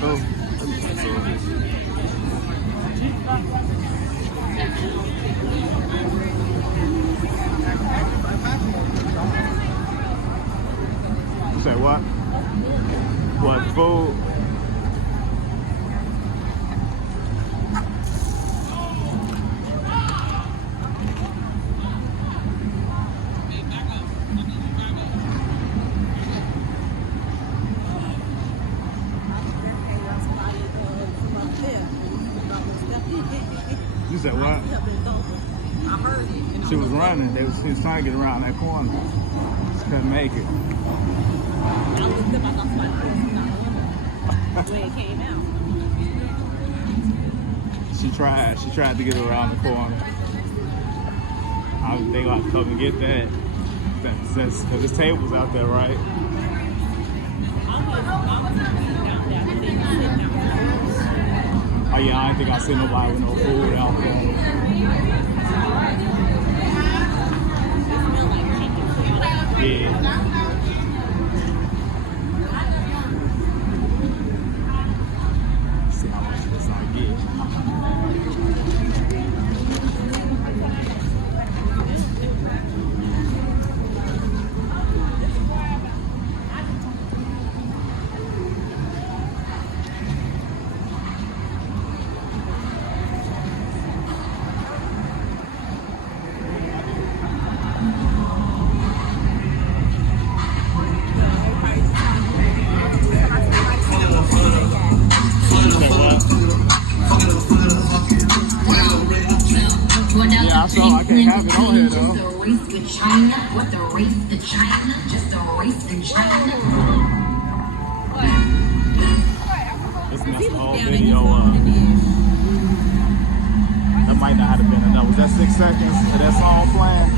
those. You say what? What food? You said what? I heard it. She was running. She was trying to get around that corner. She couldn't make it. I looked up, I thought somebody was when it came out. She tried to get around the corner. They gonna come and get that. Because this table's out there, right? Oh yeah, I ain't think I see nobody with no food out there. Yeah. See how much this I get. Yeah, I saw. I can't have it on here though. Just a race to China. What the race to China? Just a race to China. This messed the whole video up. That might not have been enough. Was that 6 seconds of that song playing?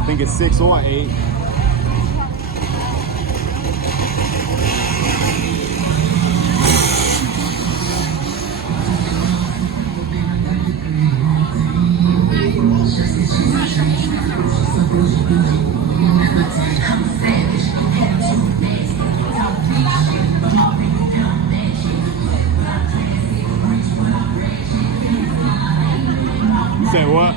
I think it's 6 or 8. You said what?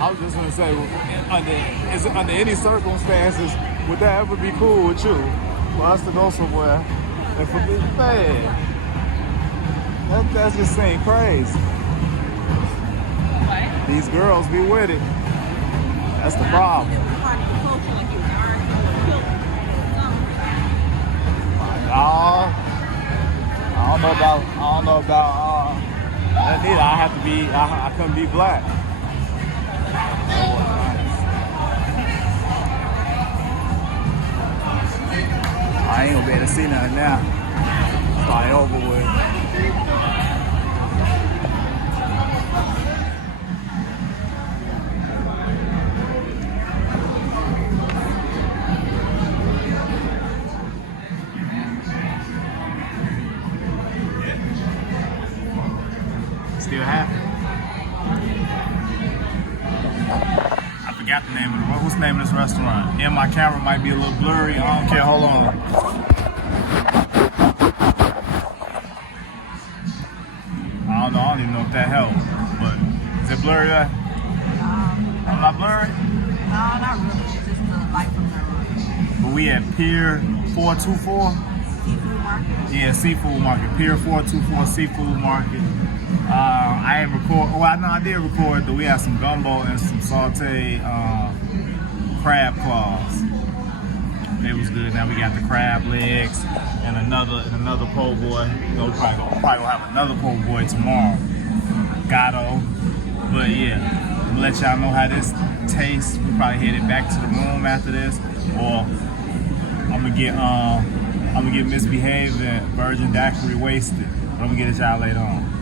I was just gonna say, under any circumstances, would that ever be cool with you for us to go somewhere and for this man? That just seems crazy. What? These girls be with it. That's the problem. I don't know about that neither. I couldn't be black. I ain't gonna be able to see nothing now. It's probably over with. Still happy. I forgot the what's the name of this restaurant? And my camera might be a little blurry. I don't care. Hold on. I don't know. I don't even know if that helped. But is it blurry? I'm not blurry? No, not really. It's just the light from the road. But we at Pier 424. Seafood market? Yeah, seafood market. Pier 424 seafood market. I ain't record. Oh, I did record. Though we had some gumbo and some sauteed crab claws. It was good. Now we got the crab legs and another po' boy. You know, we probably gonna have another po' boy tomorrow. Gato. But yeah, I'm gonna let y'all know how this tastes. We probably headed back to the room after this, or I'm gonna get misbehaved and virgin daiquiri wasted. But I'm gonna get it y'all later on.